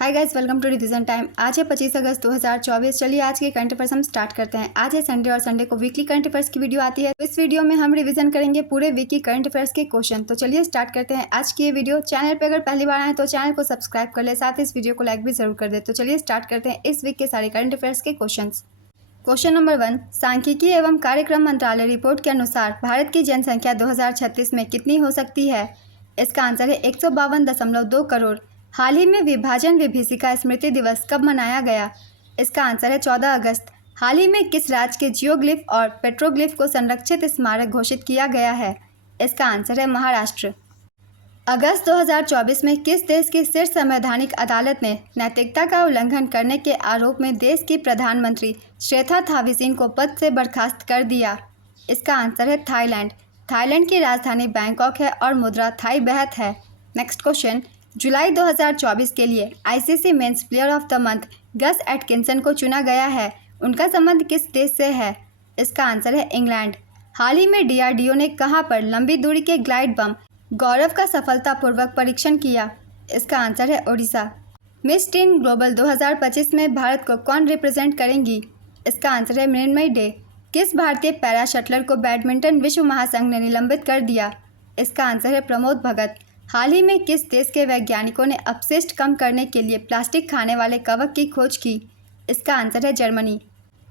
Hi guys, welcome to revision time. आज है 25 अगस्त 2024। चलिए आज के करंट अफेयर्स हम स्टार्ट करते हैं। आज है संडे और संडे को वीकली करंट अफेयर्स की वीडियो आती है। इस वीडियो में हम रिवीजन करेंगे पूरे वीक की करंट अफेयर्स के क्वेश्चन। तो चलिए स्टार्ट करते हैं आज की ये वीडियो। चैनल पर अगर पहली बार आए तो चैनल को सब्सक्राइब कर ले, साथ ही इस वीडियो को लाइक भी जरूर कर दे। तो चलिए स्टार्ट करते हैं इस वीक के सारे करंट अफेयर्स के क्वेश्चन। क्वेश्चन नंबर 1, सांख्यिकी एवं कार्यक्रम मंत्रालय रिपोर्ट के अनुसार भारत की जनसंख्या 2036 में कितनी हो सकती है? इसका आंसर है 152.2 करोड़। हाल ही में विभाजन विभीषिका स्मृति दिवस कब मनाया गया? इसका आंसर है 14 अगस्त। हाल ही में किस राज्य के जियोग्लिफ और पेट्रोग्लिफ को संरक्षित स्मारक घोषित किया गया है? इसका आंसर है महाराष्ट्र। अगस्त 2024 में किस देश की शीर्ष संवैधानिक अदालत ने नैतिकता का उल्लंघन करने के आरोप में देश की प्रधानमंत्री श्वेता थाविसीन को पद से बर्खास्त कर दिया? इसका आंसर है थाईलैंड। थाईलैंड की राजधानी बैंकॉक है और मुद्रा थाई बहत है। नेक्स्ट क्वेश्चन, जुलाई 2024 के लिए ICC men's player of the month Gus Atkinson को चुना गया है। उनका संबंध किस देश से है? इसका आंसर है इंग्लैंड। हाल ही में डीआरडीओ ने कहां पर लंबी दूरी के ग्लाइड बम गौरव का सफलतापूर्वक परीक्षण किया? इसका आंसर है ओडिशा। मिस टीन ग्लोबल 2025 में भारत को कौन रिप्रेजेंट करेंगी? इसका आंसर है मृण्मयी डे। किस भारतीय पैरा शटलर को बैडमिंटन विश्व महासंघ ने निलंबित कर दिया? इसका आंसर है प्रमोद भगत। हाल ही में किस देश के वैज्ञानिकों ने अपशिष्ट कम करने के लिए प्लास्टिक खाने वाले कवक की खोज की? इसका आंसर है जर्मनी।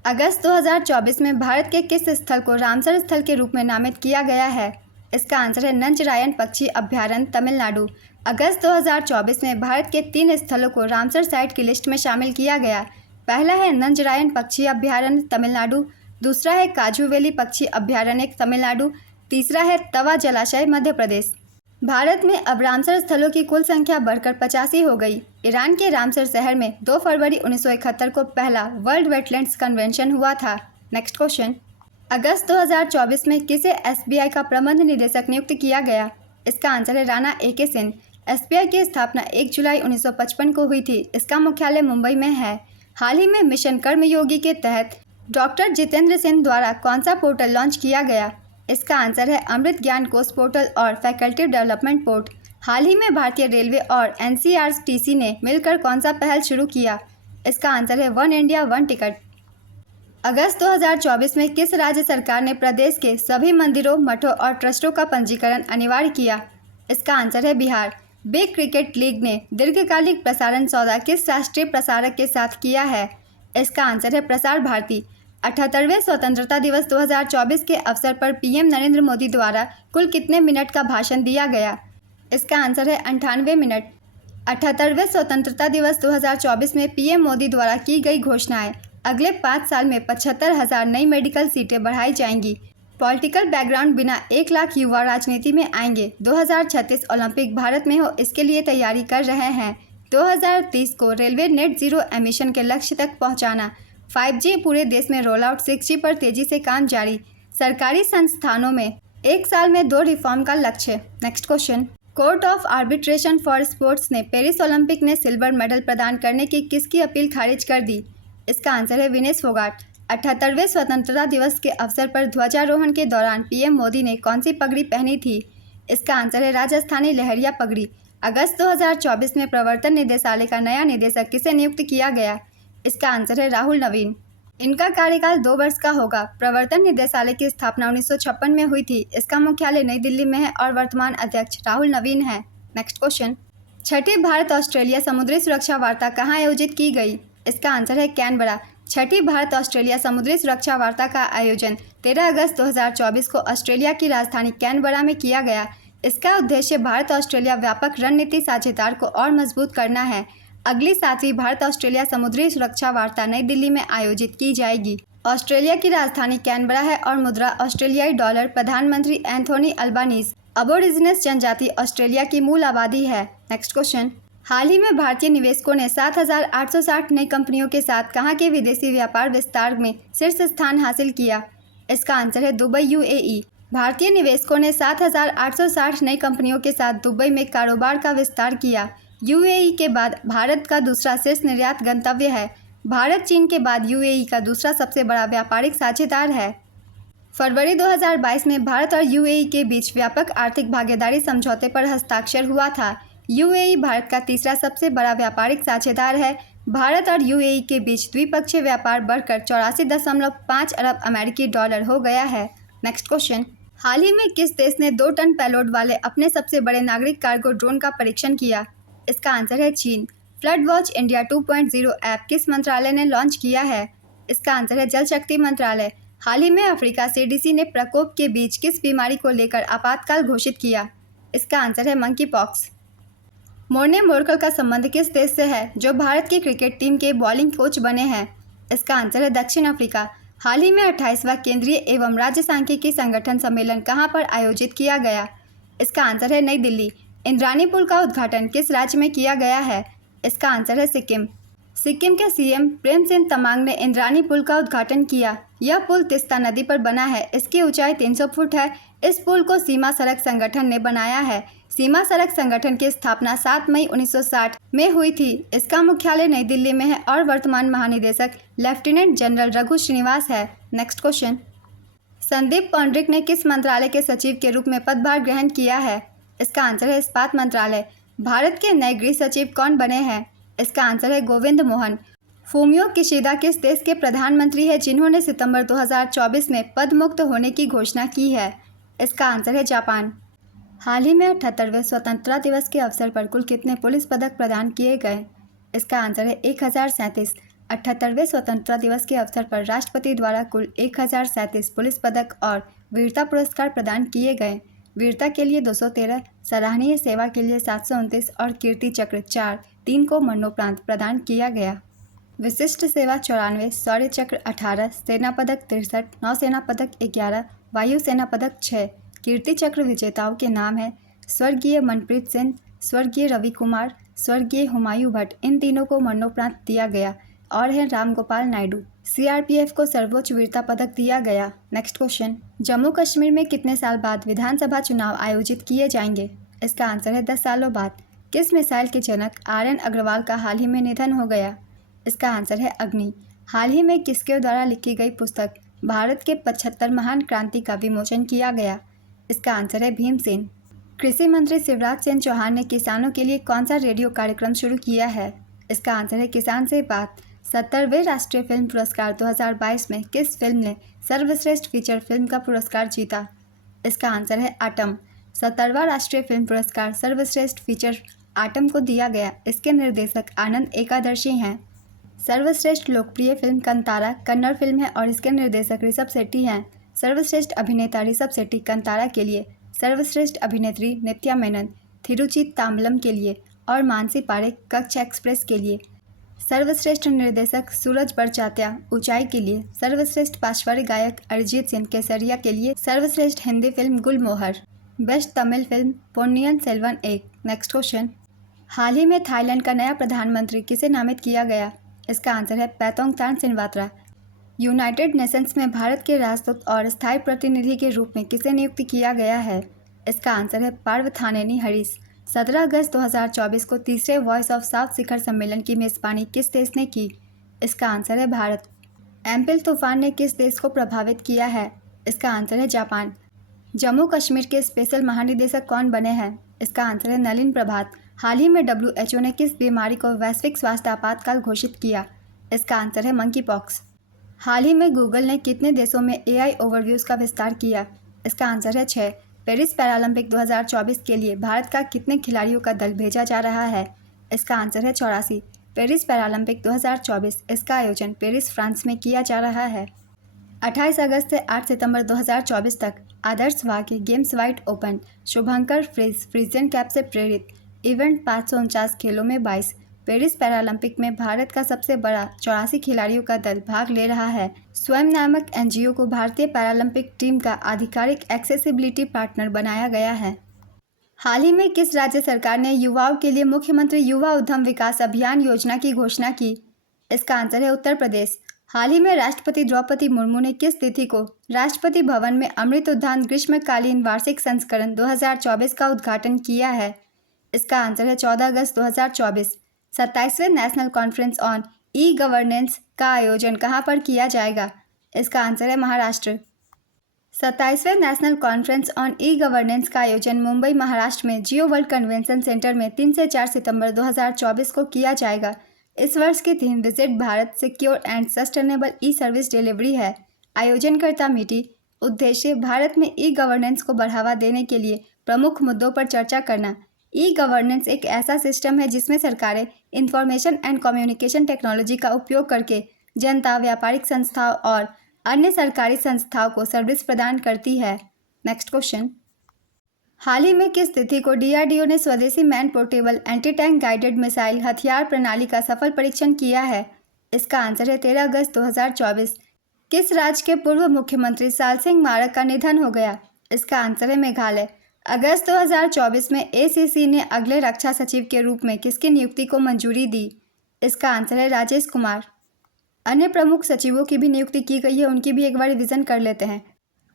अगस्त 2024 में भारत के किस स्थल को रामसर स्थल के रूप में नामित किया गया है? इसका आंसर है नंजरायन पक्षी अभ्यारण्य, तमिलनाडु। अगस्त 2024 में भारत के 3 स्थलों को रामसर साइट की लिस्ट में शामिल किया गया। पहला है नंजरायन पक्षी अभ्यारण्य, तमिलनाडु। दूसरा है काजू वैली पक्षी अभ्यारण्य, तमिलनाडु। तीसरा है तवा जलाशय, मध्य प्रदेश। भारत में अब रामसर स्थलों की कुल संख्या बढ़कर 85 हो गई। ईरान के रामसर शहर में 2 फरवरी 1971 को पहला वर्ल्ड वेटलैंड्स कन्वेंशन हुआ था। नेक्स्ट क्वेश्चन, अगस्त 2024 में किसे एसबीआई का प्रबंध निदेशक नियुक्त किया गया? इसका आंसर है राणा एके सिंह। एसबीआई की स्थापना 1 जुलाई 1955 को हुई थी। इसका मुख्यालय मुंबई में है। हाल ही में मिशन कर्मयोगी के तहत डॉक्टर जितेंद्र सिंह द्वारा कौन सा पोर्टल लॉन्च किया गया? इसका आंसर है अमृत ज्ञान कोष पोर्टल और फैकल्टी डेवलपमेंट पोर्ट। हाल ही में भारतीय रेलवे और एनसीआरटीसी ने मिलकर कौन सा पहल शुरू किया? इसका आंसर है वन इंडिया वन टिकट। अगस्त 2024 में किस राज्य सरकार ने प्रदेश के सभी मंदिरों, मठों और ट्रस्टों का पंजीकरण अनिवार्य किया? इसका आंसर है बिहार। बिग क्रिकेट लीग ने दीर्घकालिक प्रसारण सौदा किस राष्ट्रीय प्रसारक के साथ किया है? इसका आंसर है प्रसार भारती। 78वें स्वतंत्रता दिवस 2024 के अवसर पर पीएम नरेंद्र मोदी द्वारा कुल कितने मिनट का भाषण दिया गया? इसका आंसर है 98 मिनट। 78वें स्वतंत्रता दिवस 2024 में पीएम मोदी द्वारा की गई घोषणाएं। अगले 5 साल में 75,000 नई मेडिकल सीटें बढ़ाई जाएंगी। पॉलिटिकल बैकग्राउंड बिना 1 लाख युवा राजनीति में आएंगे। 2036 ओलंपिक भारत में हो, इसके लिए तैयारी कर रहे हैं। 2030 को रेलवे नेट जीरो एमिशन के लक्ष्य तक पहुंचाना। 5G पूरे देश में रोल आउट। 6G पर तेजी से काम जारी। सरकारी संस्थानों में 1 साल में 2 रिफॉर्म का लक्ष्य। Next question, court of arbitration for sports ने पेरिस ओलंपिक में सिल्वर मेडल प्रदान करने की किसकी अपील खारिज कर दी? इसका आंसर है विनेश फोगाट। 78वें स्वतंत्रता दिवस के अवसर पर ध्वजारोहण के दौरान पीएम मोदी ने कौन सी पगड़ी पहनी थी? इसका आंसर है राजस्थानी लहरिया पगड़ी। अगस्त 2024 में प्रवर्तन निदेशालय का नया निदेशक किसे नियुक्त किया गया? इसका आंसर है राहुल नवीन। इनका कार्यकाल 2 वर्ष का होगा। प्रवर्तन निदेशालय की स्थापना 1956 में हुई थी। इसका मुख्यालय नई दिल्ली में है और वर्तमान अध्यक्ष राहुल नवीन है। नेक्स्ट क्वेश्चन, छठी भारत ऑस्ट्रेलिया समुद्री सुरक्षा वार्ता कहाँ आयोजित की गई? इसका आंसर है कैनबरा। छठी भारत ऑस्ट्रेलिया समुद्री सुरक्षा वार्ता का आयोजन 13 अगस्त 2024 को ऑस्ट्रेलिया की राजधानी कैनबरा में किया गया। इसका उद्देश्य भारत ऑस्ट्रेलिया व्यापक रणनीति साझेदार को और मजबूत करना है। अगली 7वीं भारत ऑस्ट्रेलिया समुद्री सुरक्षा वार्ता नई दिल्ली में आयोजित की जाएगी। ऑस्ट्रेलिया की राजधानी कैनबरा है और मुद्रा ऑस्ट्रेलियाई डॉलर। प्रधानमंत्री एंथोनी अल्बानीज। अबोरिजिनस जनजाति ऑस्ट्रेलिया की मूल आबादी है। नेक्स्ट क्वेश्चन, हाल ही में भारतीय निवेशकों ने 7,860 नई कंपनियों के साथ कहां के विदेशी व्यापार विस्तार में शीर्ष स्थान हासिल किया? इसका आंसर है दुबई, यूएई। भारतीय निवेशकों ने 7,860 नई कंपनियों के साथ दुबई में कारोबार का विस्तार किया। यूएई के बाद भारत का दूसरा शीर्ष निर्यात गंतव्य है। भारत चीन के बाद यूएई का दूसरा सबसे बड़ा व्यापारिक साझेदार है। फरवरी 2022 में भारत और यूएई के बीच व्यापक आर्थिक भागीदारी समझौते पर हस्ताक्षर हुआ था। यूएई भारत का तीसरा सबसे बड़ा व्यापारिक साझेदार है। भारत और यूएई के बीच द्विपक्षीय व्यापार बढ़कर 84.5 अरब अमेरिकी डॉलर हो गया है। नेक्स्ट क्वेश्चन, हाल ही में किस देश ने 2 टन पेलोड वाले अपने सबसे बड़े नागरिक कार्गो ड्रोन का परीक्षण किया? इसका आंसर है चीन। फ्लड वॉच इंडिया 2.0 ऐप किस मंत्रालय ने लॉन्च किया है? इसका आंसर है जल शक्ति मंत्रालय। हाल ही में अफ्रीका सीडीसी ने प्रकोप के बीच किस बीमारी को लेकर आपातकाल घोषित किया? इसका आंसर है मंकी पॉक्स। मोर्ने मोरकल का संबंध किस देश से है जो भारत की क्रिकेट टीम के बॉलिंग कोच बने हैं? इसका आंसर है दक्षिण अफ्रीका। हाल ही में 28वां केंद्रीय एवं राज्य सांख्यिकी संगठन सम्मेलन कहां पर आयोजित किया गया? इसका आंसर है नई दिल्ली। इंद्राणी पुल का उद्घाटन किस राज्य में किया गया है? इसका आंसर है सिक्किम। सिक्किम के सीएम प्रेम सिंह तमांग ने इंद्राणी पुल का उद्घाटन किया। यह पुल तिस्ता नदी पर बना है। इसकी ऊंचाई 300 फुट है। इस पुल को सीमा सड़क संगठन ने बनाया है। सीमा सड़क संगठन की स्थापना 7 मई 1960 में हुई थी। इसका मुख्यालय नई दिल्ली में है और वर्तमान महानिदेशक लेफ्टिनेंट जनरल रघु श्रीनिवास है। नेक्स्ट क्वेश्चन, संदीप पौंड्रिक ने किस मंत्रालय के सचिव के रूप में पदभार ग्रहण किया है? इसका आंसर है इस्पात मंत्रालय। भारत के नए गृह सचिव कौन बने हैं? इसका आंसर है गोविंद मोहन। फूमियो किशिदा किस देश के प्रधानमंत्री हैं जिन्होंने सितंबर 2024 में पद मुक्त होने की घोषणा की है? इसका आंसर है जापान। हाल ही में 78वें स्वतंत्रता दिवस के अवसर पर कुल कितने पुलिस पदक प्रदान किए गए? इसका आंसर है 1037। 78वें स्वतंत्रता दिवस के अवसर पर राष्ट्रपति द्वारा कुल 1037 पुलिस पदक और वीरता पुरस्कार प्रदान किए गए। वीरता के लिए 213, सराहनीय सेवा के लिए 729 और कीर्ति चक्र 3 को मरणोपरांत प्रदान किया गया। विशिष्ट सेवा 94, शौर्य चक्र 18, सेना पदक 63, नौसेना पदक 11, वायु सेना पदक 6। कीर्ति चक्र विजेताओं के नाम है स्वर्गीय मनप्रीत सिंह, स्वर्गीय रवि कुमार, स्वर्गीय हुमायूं भट्ट। इन तीनों को मरणोपरांत दिया गया और है रामगोपाल नायडू। सीआरपीएफ को सर्वोच्च वीरता पदक दिया गया। नेक्स्ट क्वेश्चन, जम्मू कश्मीर में कितने साल बाद विधानसभा चुनाव आयोजित किए जाएंगे? इसका आंसर है 10 सालों बाद। किस मिसाइल के जनक आर.एन. अग्रवाल का हाल ही में निधन हो गया? इसका आंसर है अग्नि। हाल ही में किसके द्वारा लिखी गई पुस्तक भारत के 75 महान क्रांति का विमोचन किया गया? इसका आंसर है भीमसेन। कृषि मंत्री शिवराज सिंह चौहान ने किसानों के लिए कौन सा रेडियो कार्यक्रम शुरू किया है? इसका आंसर है किसान से बात। 70वें राष्ट्रीय फिल्म पुरस्कार 2022 में किस फिल्म ने सर्वश्रेष्ठ फीचर फिल्म का पुरस्कार जीता? इसका आंसर है आटम। 70वां राष्ट्रीय फिल्म पुरस्कार सर्वश्रेष्ठ फीचर आटम को दिया गया। इसके निर्देशक आनंद एकादशी हैं। सर्वश्रेष्ठ लोकप्रिय फिल्म कंतारा कन्नड़ फिल्म है और इसके निर्देशक ऋषभ शेट्टी हैं। सर्वश्रेष्ठ अभिनेता ऋषभ शेट्टी कंतारा के लिए, सर्वश्रेष्ठ अभिनेत्री नित्या मेनन थिरुचित्ताम्बलम के लिए और मानसी पारेख कच्छ एक्सप्रेस के लिए। सर्वश्रेष्ठ निर्देशक सूरज बड़जात्या ऊंचाई के लिए। सर्वश्रेष्ठ पार्श्व गायक अरिजीत सिंह केसरिया के लिए। सर्वश्रेष्ठ हिंदी फिल्म गुलमोहर। बेस्ट तमिल फिल्म पोन्नियन सेल्वन एक। नेक्स्ट क्वेश्चन, हाल ही में थाईलैंड का नया प्रधानमंत्री किसे नामित किया गया? इसका आंसर है पैथोंगथान सिनवात्रा। यूनाइटेड नेशंस में भारत के राजदूत और स्थायी प्रतिनिधि के रूप में किसे नियुक्त किया गया है? इसका आंसर है पार्थानेनी हरीश। 17 अगस्त 2024 को तीसरे वॉइस ऑफ साउथ शिखर सम्मेलन की मेजबानी किस देश ने की? इसका आंसर है भारत। एम्पिल तूफान ने किस देश को प्रभावित किया है? इसका आंसर है जापान। जम्मू कश्मीर के स्पेशल महानिदेशक कौन बने हैं? इसका आंसर है नलिन प्रभात। हाल ही में WHO ने किस बीमारी को वैश्विक स्वास्थ्य आपातकाल घोषित किया? इसका आंसर है मंकी पॉक्स। हाल ही में गूगल ने कितने देशों में AI ओवरव्यूज़ का विस्तार किया? इसका आंसर है 6। पेरिस पैरालंपिक 2024 के लिए भारत का कितने खिलाड़ियों का दल भेजा जा रहा है? इसका आंसर है 84। पेरिस पैरालंपिक 2024 इसका आयोजन पेरिस फ्रांस में किया जा रहा है। 28 अगस्त से 8 सितंबर 2024 तक आदर्श वाघ गेम्स व्हाइट ओपन शुभंकर फ्रीजियन कैप से प्रेरित इवेंट 549 खेलों में 22। पेरिस पैरालंपिक में भारत का सबसे बड़ा 84 खिलाड़ियों का दल भाग ले रहा है। स्वयं नामक NGO को भारतीय पैरालंपिक टीम का आधिकारिक एक्सेसिबिलिटी पार्टनर बनाया गया है। हाल ही में किस राज्य सरकार ने युवाओं के लिए मुख्यमंत्री युवा उद्यम विकास अभियान योजना की घोषणा की? इसका आंसर है उत्तर प्रदेश। हाल ही में राष्ट्रपति द्रौपदी मुर्मू ने किस तिथि को राष्ट्रपति भवन में अमृत उद्यान ग्रीष्मकालीन वार्षिक संस्करण 2024 का उद्घाटन किया है? इसका आंसर है 14 अगस्त 2024। 27वें नेशनल कॉन्फ्रेंस ऑन ई-गवर्नेंस का आयोजन कहां पर किया जाएगा? इसका आंसर है महाराष्ट्र। 27वें national conference on e governance का आयोजन मुंबई महाराष्ट्र में जियो वर्ल्ड कन्वेंशन सेंटर में 3 से 4 सितंबर 2024 को किया जाएगा। इस वर्ष की theme visit Bharat secure and sustainable E service delivery है। आयोजनकर्ता मीटी उद्देश्य भारत में ई गवर्नेंस को बढ़ावा देने के लिए प्रमुख मुद्दों पर चर्चा करना। ई गवर्नेंस एक ऐसा सिस्टम है जिसमें सरकारें इंफॉर्मेशन एंड कम्युनिकेशन टेक्नोलॉजी का उपयोग करके जनता, व्यापारिक संस्थाओं और अन्य सरकारी संस्थाओं को सर्विस प्रदान करती है। नेक्स्ट क्वेश्चन, हाल ही में किस तिथि को डीआरडीओ ने स्वदेशी man portable anti tank guided missile हथियार प्रणाली का सफल परीक्षण किया है? इसका आंसर है 13 अगस्त 2024। किस राज्य के पूर्व मुख्यमंत्री साल सिंह मारक का निधन हो गया? इसका आंसर है मेघालय। अगस्त 2024 में एसीसी ने अगले रक्षा सचिव के रूप में किसकी नियुक्ति को मंजूरी दी? इसका आंसर है राजेश कुमार। अन्य प्रमुख सचिवों की भी नियुक्ति की गई है, उनकी भी एक बार रिवीजन कर लेते हैं।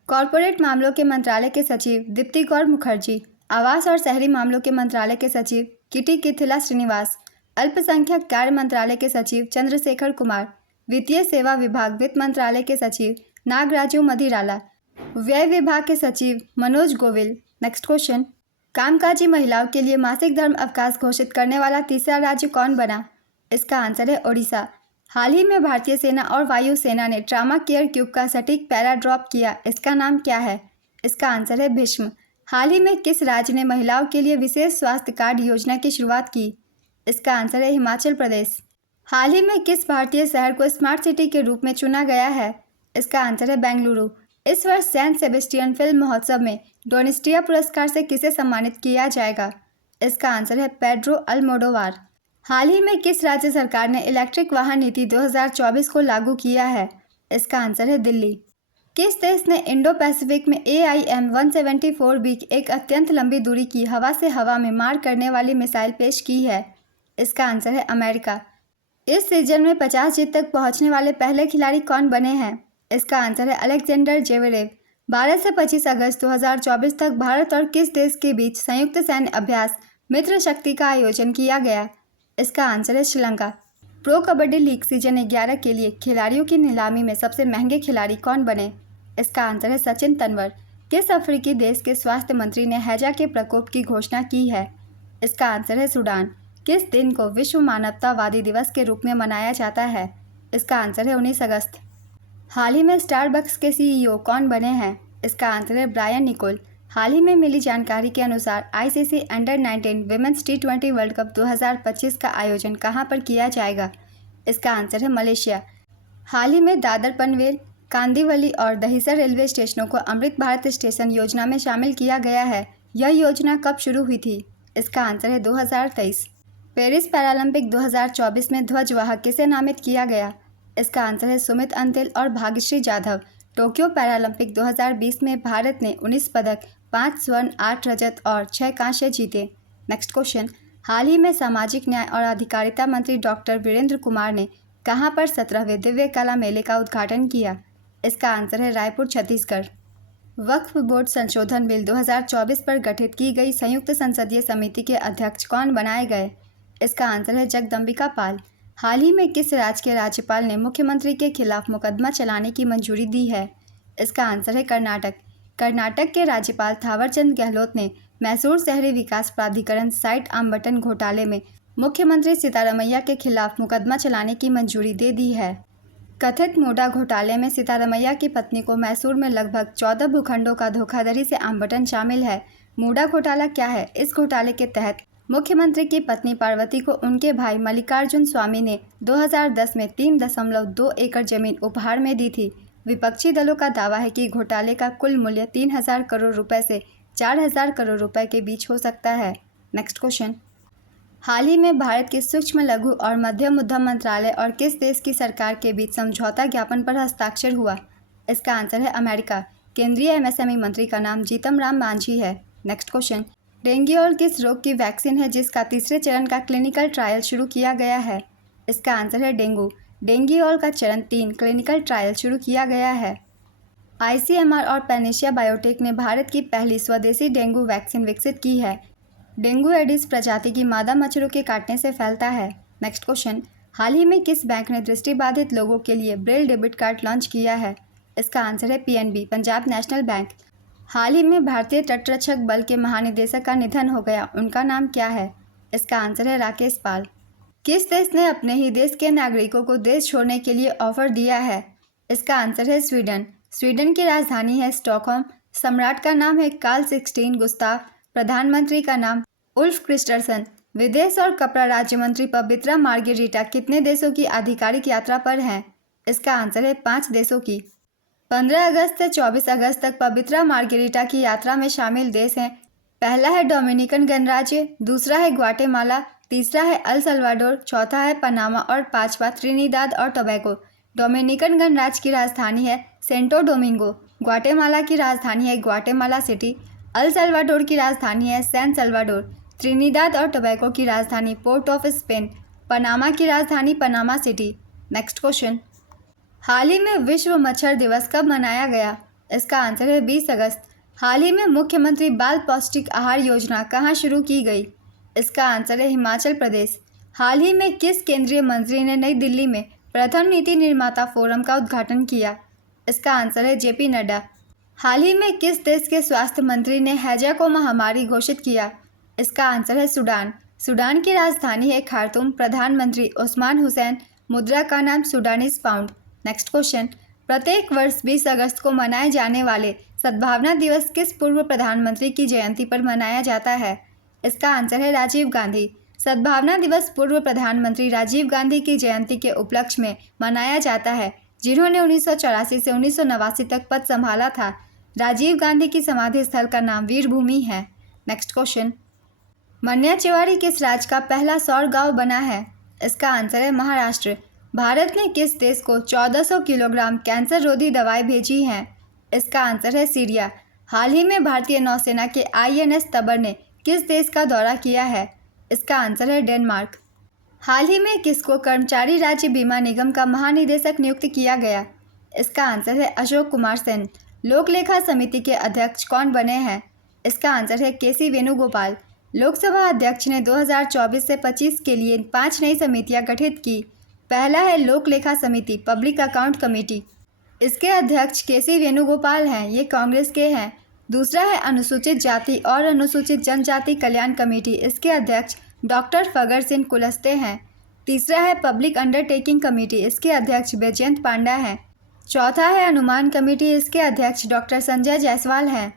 कॉरपोरेट मामलों के मंत्रालय के सचिव दीप्ति गौर मुखर्जी, आवास और शहरी मामलों के मंत्रालय के सचिव किटी किथिला श्रीनिवास, अल्पसंख्यक कार्य मंत्रालय के सचिव चंद्रशेखर कुमार, वित्तीय सेवा विभाग वित्त मंत्रालय के सचिव नागराजू मधिराला, व्यय विभाग के सचिव मनोज गोविल। नेक्स्ट क्वेश्चन, कामकाजी महिलाओं के लिए मासिक धर्म अवकाश घोषित करने वाला तीसरा राज्य कौन बना? इसका आंसर है ओडिशा। हाल ही में भारतीय सेना और वायुसेना ने ट्रामा केयर क्यूब का सटीक पैरा ड्रॉप किया, इसका नाम क्या है? इसका आंसर है भीष्म। हाल ही में किस राज्य ने महिलाओं के लिए विशेष स्वास्थ्य कार्ड योजना की शुरुआत की? इसका आंसर है हिमाचल प्रदेश। हाल ही में किस भारतीय शहर को स्मार्ट सिटी के रूप में चुना गया है? इसका आंसर है बेंगलुरु। इस वर्ष सैन सेबेस्टियन फिल्म महोत्सव में डोनेस्टिया पुरस्कार से किसे सम्मानित किया जाएगा? इसका आंसर है पेड्रो अल्मोडोवार। हाल ही में किस राज्य सरकार ने इलेक्ट्रिक वाहन नीति 2024 को लागू किया है? इसका आंसर है दिल्ली। किस देश ने इंडो पैसिफिक में AIM-174B एक अत्यंत लंबी दूरी की हवा से हवा में मार करने वाली मिसाइल पेश की है? इसका आंसर है अमेरिका। इस सीजन में 50 जीत तक पहुंचने वाले पहले खिलाड़ी कौन बने हैं? इसका आंसर है अलेक्जेंडर जेवेरेव। 12 से 25 अगस्त 2024 तक भारत और किस देश के बीच संयुक्त सैन्य अभ्यास मित्र शक्ति का आयोजन किया गया? इसका आंसर है Sri Lanka. Pro kabaddi league season 11 के लिए खिलाड़ियों की नीलामी में सबसे महंगे खिलाड़ी कौन बने? इसका आंसर है सचिन तंवर। किस अफ्रीकी देश के स्वास्थ्य मंत्री ने हैजा के प्रकोप की घोषणा की है? इसका आंसर है सूडान। किस दिन को विश्व मानवतावादी दिवस के रूप में मनाया जाता है? इसका आंसर है 19 अगस्त। हाल ही में स्टारबक्स के CEO कौन बने हैं? इसका आंसर है ब्रायन निकोल। हाल ही में मिली जानकारी के अनुसार ICC under-19 women's T20 world cup 2025 का आयोजन कहां पर किया जाएगा? इसका आंसर है मलेशिया। हाल ही में दादर पनवेल, कांदिवली और दहिसर रेलवे स्टेशनों को अमृत भारत स्टेशन योजना में शामिल किया गया है। यह योजना कब शुरू हुई थी? इसका आंसर है 2023। पेरिस पैरालंपिक 2024 में ध्वजवाहक किसे नामित किया गया? इसका आंसर है सुमित अंतिल और भाग्यश्री जाधव। टोक्यो पैरालंपिक 2020 में भारत ने 19 पदक, 5 स्वर्ण, 8 रजत और 6 कांस्य जीते। नेक्स्ट क्वेश्चन, हाल ही में सामाजिक न्याय और अधिकारिता मंत्री डॉक्टर वीरेंद्र कुमार ने कहां पर 17वें दिव्य कला मेले का उद्घाटन किया? इसका आंसर है रायपुर, छत्तीसगढ़। वक्फ बोर्ड संशोधन बिल 2024 पर गठित की गई संयुक्त संसदीय समिति के अध्यक्ष कौन बनाए गए? इसका आंसर है जगदम्बिका पाल। हाल ही में किस राज्य के राज्यपाल ने मुख्यमंत्री के खिलाफ मुकदमा चलाने की मंजूरी दी है? इसका आंसर है कर्नाटक। कर्नाटक के राज्यपाल थावरचंद गहलोत ने मैसूर शहरी विकास प्राधिकरण साइट आवंटन घोटाले में मुख्यमंत्री सिद्धारमैया के खिलाफ मुकदमा चलाने की मंजूरी दे दी है। कथित मूडा घोटाले में सिद्धारमैया की पत्नी को मैसूर में लगभग 14 भूखंडों का धोखाधड़ी से आवंटन शामिल है। मूडा घोटाला क्या है? इस घोटाले के तहत मुख्यमंत्री की पत्नी पार्वती को उनके भाई मल्लिकार्जुन स्वामी ने 2010 में 3.2 एकड़ जमीन उपहार में दी थी। विपक्षी दलों का दावा है कि घोटाले का कुल मूल्य 3,000 करोड़ रुपए से 4,000 करोड़ रुपए के बीच हो सकता है। नेक्स्ट क्वेश्चन, हाल ही में भारत के सूक्ष्म लघु और मध्यम उद्यम मंत्रालय और किस देश की सरकार के बीच समझौता ज्ञापन पर हस्ताक्षर हुआ? इसका आंसर है अमेरिका। केंद्रीय MSME मंत्री का नाम जीतन राम मांझी है। नेक्स्ट क्वेश्चन, डेंगू और किस रोग की वैक्सीन है जिसका तीसरे चरण का क्लिनिकल ट्रायल शुरू किया गया है? इसका आंसर है डेंगू। डेंगू का चरण 3 क्लिनिकल ट्रायल शुरू किया गया है। ICMR और पैनेशिया बायोटेक ने भारत की पहली स्वदेशी डेंगू वैक्सीन विकसित की है। डेंगू एडिस प्रजाति की मादा मच्छरों के काटने से फैलता है। नेक्स्ट क्वेश्चन, हाल ही में किस बैंक ने दृष्टिबाधित लोगों के लिए ब्रेल डेबिट कार्ड लॉन्च किया है? इसका आंसर है PNB, पंजाब नेशनल बैंक। हाल ही में भारतीय तटरक्षक बल के महानिदेशक का निधन हो गया, उनका नाम क्या है? इसका आंसर है राकेश पाल। किस देश ने अपने ही देश के नागरिकों को देश छोड़ने के लिए ऑफर दिया है? इसका आंसर है स्वीडन। स्वीडन की राजधानी है स्टॉकहोम। सम्राट का नाम है कार्ल 16 गुस्ताव। प्रधानमंत्री का नाम उल्फ क्रिस्टरसन। विदेश और कपड़ा राज्य मंत्री पवित्रा मार्गेरिटा कितने देशों की आधिकारिक यात्रा पर हैं? इसका आंसर है 5 देशों की। 15 अगस्त से 24 अगस्त तक पवित्रा मार्गेरिटा की यात्रा में शामिल देश हैं। पहला है डोमिनिकन गणराज्य, दूसरा है ग्वाटेमाला, तीसरा है अल सल्वाडोर, चौथा है पनामा और पांचवा त्रिनिदाद और टोबैगो। डोमिनिकन गणराज्य की राजधानी है सेंटो डोमिंगो। ग्वाटेमाला की राजधानी है ग्वाटेमाला सिटी। अल सल्वाडोर की राजधानी है सैन सल्वाडोर। त्रिनिदाद और टोबैगो की राजधानी पोर्ट ऑफ स्पेन। पनामा की राजधानी पनामा सिटी। नेक्स्ट क्वेश्चन, हाल ही में विश्व मच्छर दिवस कब मनाया गया? इसका आंसर है 20 अगस्त। हाल ही में मुख्यमंत्री बाल पौष्टिक आहार योजना कहाँ शुरू की गई? इसका आंसर है हिमाचल प्रदेश। हाल ही में किस केंद्रीय मंत्री ने नई दिल्ली में प्रथम नीति निर्माता फोरम का उद्घाटन किया? इसका आंसर है JP नड्डा। हाल ही में किस देश के स्वास्थ्य मंत्री ने हैजा को महामारी घोषित किया? इसका आंसर है सूडान। सूडान की राजधानी है खार्तूम। प्रधानमंत्री ओस्मान हुसैन। मुद्रा का नाम सूडानीज पाउंड। नेक्स्ट क्वेश्चन, प्रत्येक वर्ष 20 अगस्त को मनाए जाने वाले सद्भावना दिवस किस पूर्व प्रधानमंत्री की जयंती पर मनाया जाता है? इसका आंसर है राजीव गांधी। सद्भावना दिवस पूर्व प्रधानमंत्री राजीव गांधी की जयंती के उपलक्ष्य में मनाया जाता है, जिन्होंने 1984 से 1989 तक पद संभाला था। राजीव गांधी की समाधि स्थल का नाम वीर भूमि है। नेक्स्ट क्वेश्चन, मन्याचेवाड़ी किस राज्य का पहला सौर गांव बना है? इसका आंसर है महाराष्ट्र। भारत ने किस देश को 1400 किलोग्राम कैंसर रोधी दवाई भेजी हैं? इसका आंसर है सीरिया। हाल ही में भारतीय नौसेना के INS तबर ने किस देश का दौरा किया है? इसका आंसर है डेनमार्क। हाल ही में किसको कर्मचारी राज्य बीमा निगम का महानिदेशक नियुक्त किया गया? इसका आंसर है अशोक कुमार सेन। लोक लेखा समिति के अध्यक्ष कौन बने हैं? इसका आंसर है KC वेणुगोपाल। लोकसभा अध्यक्ष ने 2024 से 25 के लिए 5 नई समितियां गठित की। पहला है लोक लेखा समिति, पब्लिक अकाउंट कमेटी। इसके अध्यक्ष KC वेणुगोपाल हैं, ये कांग्रेस के हैं। दूसरा है अनुसूचित जाति और अनुसूचित जनजाति कल्याण कमेटी। इसके अध्यक्ष डॉक्टर फगर सिंह कुलस्ते हैं। तीसरा है पब्लिक अंडरटेकिंग कमेटी। इसके अध्यक्ष बैजयंत पांडा हैं। चौथा है अनुमान कमेटी। इसके अध्यक्ष डॉक्टर संजय जायसवाल हैं।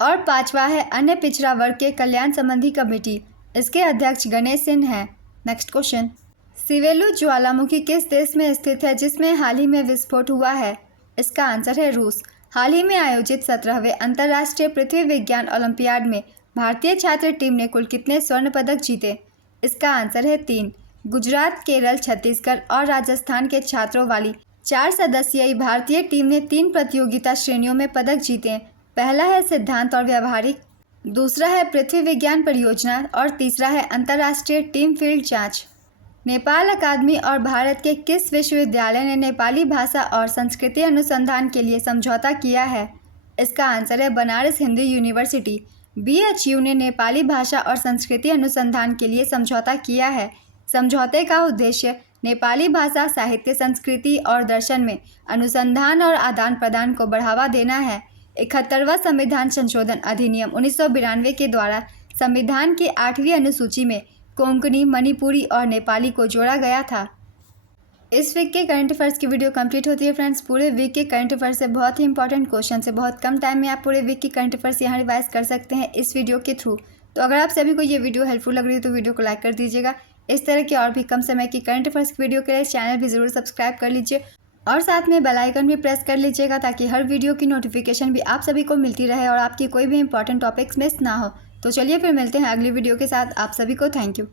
और पांचवा है अन्य पिछड़ा वर्ग के कल्याण संबंधी कमेटी। इसके अध्यक्ष गणेश सिंह हैं। नेक्स्ट क्वेश्चन, सिवेलू ज्वालामुखी किस देश में स्थित है जिसमें हाल ही में विस्फोट हुआ है? इसका आंसर है रूस। हाल ही में आयोजित 17वें अंतर्राष्ट्रीय पृथ्वी विज्ञान ओलंपियाड में भारतीय छात्र टीम ने कुल कितने स्वर्ण पदक जीते? इसका आंसर है 3। गुजरात, केरल, छत्तीसगढ़ और राजस्थान के छात्रों वाली 4 सदस्यीय भारतीय टीम ने 3 प्रतियोगिता श्रेणियों में पदक जीते। पहला है सिद्धांत और व्यावहारिक, दूसरा है पृथ्वी विज्ञान परियोजना और तीसरा है अंतर्राष्ट्रीय टीम फील्ड जांच। नेपाल अकादमी और भारत के किस विश्वविद्यालय ने नेपाली भाषा और संस्कृति अनुसंधान के लिए समझौता किया है? इसका आंसर है बनारस हिंदू यूनिवर्सिटी। BHU ने नेपाली भाषा और संस्कृति अनुसंधान के लिए समझौता किया है। समझौते का उद्देश्य नेपाली भाषा, साहित्य, संस्कृति और दर्शन में अनुसंधान और आदान प्रदान को बढ़ावा देना है। 71वां संविधान संशोधन अधिनियम 1992 के द्वारा संविधान की 8वीं अनुसूची में कोंकणी, मणिपुरी और नेपाली को जोड़ा गया था। इस वीक के करंट अफेयर्स की वीडियो कंप्लीट होती है फ्रेंड्स। पूरे वीक के करंट अफेयर्स से बहुत ही इंपॉर्टेंट क्वेश्चन से बहुत कम टाइम में आप पूरे वीक की करंट अफेयर्स यहाँ रिवाइज कर सकते हैं इस वीडियो के थ्रू। तो अगर आप सभी को ये वीडियो हेल्पफुल लग रही है तो वीडियो को लाइक कर दीजिएगा। इस तरह की और भी कम समय की करंट अफेयर्स की वीडियो के लिए चैनल भी जरूर सब्सक्राइब कर लीजिए और साथ में बेल आइकन भी प्रेस कर लीजिएगा ताकि हर वीडियो की नोटिफिकेशन भी आप सभी को मिलती रहे और आपकी कोई भी इंपॉर्टेंट टॉपिक्स मिस ना हो। तो चलिए फिर मिलते हैं अगली वीडियो के साथ। आप सभी को थैंक यू।